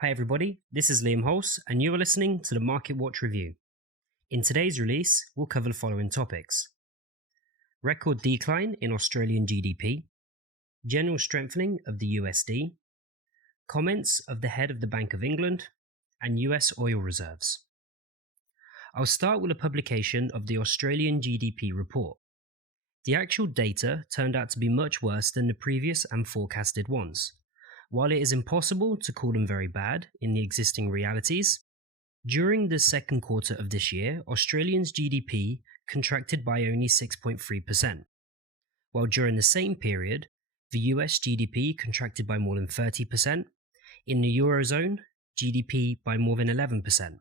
Hi everybody, this is Liam Hulse and you are listening to the Market Watch Review. In today's release, we'll cover the following topics. Record decline in Australian GDP, general strengthening of the USD, comments of the head of the Bank of England, and US oil reserves. I'll start with a publication of the Australian GDP report. The actual data turned out to be much worse than the previous and forecasted ones. While it is impossible to call them very bad in the existing realities, during the second quarter of this year, Australia's GDP contracted by only 6.3%, while during the same period, the US GDP contracted by more than 30%, in the Eurozone, GDP by more than 11%.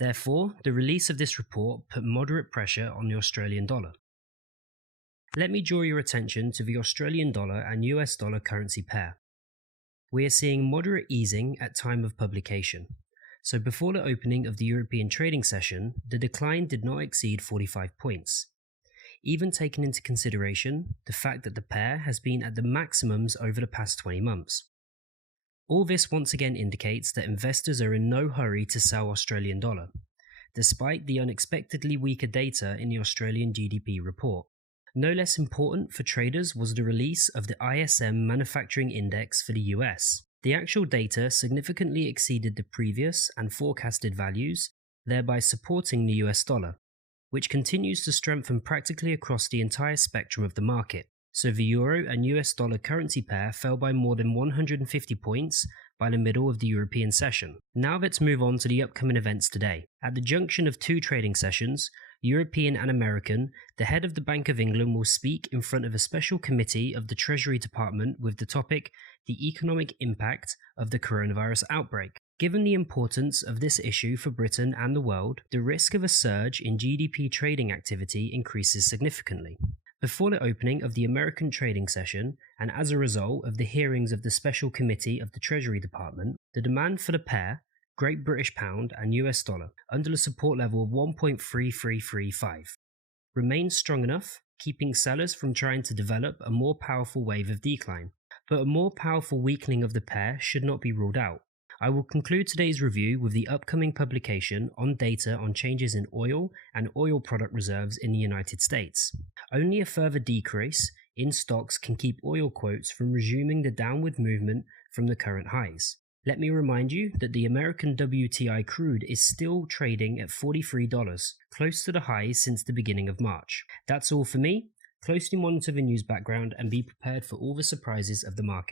Therefore, the release of this report put moderate pressure on the Australian dollar. Let me draw your attention to the Australian dollar and US dollar currency pair. We are seeing moderate easing at time of publication, so before the opening of the European trading session, the decline did not exceed 45 points. Even taking into consideration the fact that the pair has been at the maximums over the past 20 months. All this once again indicates that investors are in no hurry to sell Australian dollar, despite the unexpectedly weaker data in the Australian GDP report. No less important for traders was the release of the ISM Manufacturing Index for the US. The actual data significantly exceeded the previous and forecasted values, thereby supporting the US dollar, which continues to strengthen practically across the entire spectrum of the market. So the euro and US dollar currency pair fell by more than 150 points by the middle of the European session. Now let's move on to the upcoming events today. At the junction of two trading sessions, European and American, the head of the Bank of England will speak in front of a special committee of the Treasury Department with the topic, the economic impact of the coronavirus outbreak. Given the importance of this issue for Britain and the world, the risk of a surge in GDP trading activity increases significantly. Before the opening of the American trading session, and as a result of the hearings of the Special Committee of the Treasury Department, the demand for the pair, Great British Pound and US dollar, under the support level of 1.3335, remains strong enough, keeping sellers from trying to develop a more powerful wave of decline. But a more powerful weakening of the pair should not be ruled out. I will conclude today's review with the upcoming publication on data on changes in oil and oil product reserves in the United States. Only a further decrease in stocks can keep oil quotes from resuming the downward movement from the current highs. Let me remind you that the American WTI crude is still trading at $43, close to the highs since the beginning of March. That's all for me. Closely monitor the news background and be prepared for all the surprises of the market.